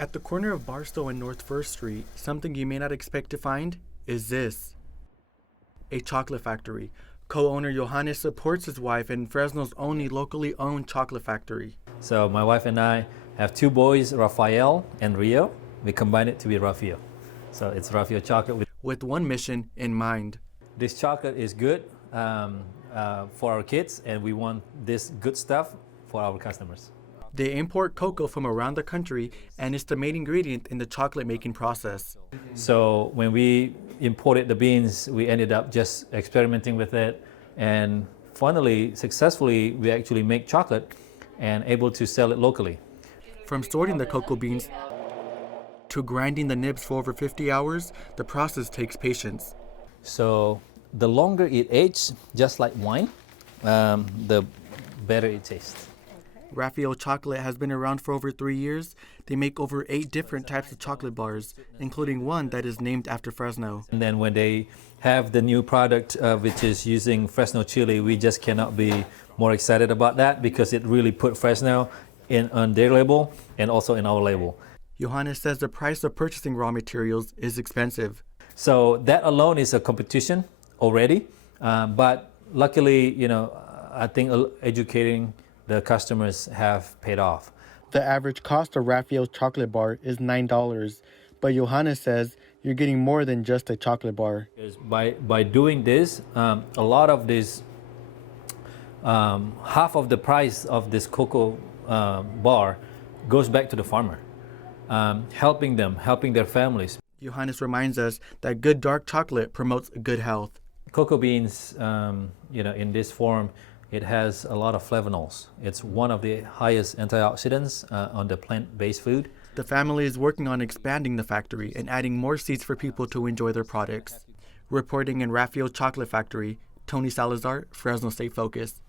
At the corner of Barstow and North First Street, something you may not expect to find is this: a chocolate factory. Co-owner Johannes supports his wife in Fresno's only locally owned chocolate factory. So my wife and I have two boys, Raphio and Rio. We combine it to be Raphio. So it's Raphio chocolate. With one mission in mind. This chocolate is good for our kids, and we want this good stuff for our customers. They import cocoa from around the country, and it's the main ingredient in the chocolate making process. So when we imported the beans, we ended up just experimenting with it, and finally, successfully, we actually make chocolate and able to sell it locally. From sorting the cocoa beans to grinding the nibs for over 50 hours, the process takes patience. So the longer it ages, just like wine, the better it tastes. Raphio chocolate has been around for over 3 years. They make over 8 different types of chocolate bars, including one that is named after Fresno. And then when they have the new product, which is using Fresno chili, we just cannot be more excited about that because it really put Fresno on their label and also in our label. Johannes says the price of purchasing raw materials is expensive. So that alone is a competition already, but luckily, I think educating the customers have paid off. The average cost of Raphio's chocolate bar is $9, but Johannes says you're getting more than just a chocolate bar. By doing this, a lot of this, half of the price of this cocoa bar goes back to the farmer, helping them, helping their families. Johannes reminds us that good dark chocolate promotes good health. Cocoa beans, in this form, it has a lot of flavonols. It's one of the highest antioxidants on the plant-based food. The family is working on expanding the factory and adding more seats for people to enjoy their products. Reporting in Raphio Chocolate Factory, Tony Salazar, Fresno State Focus.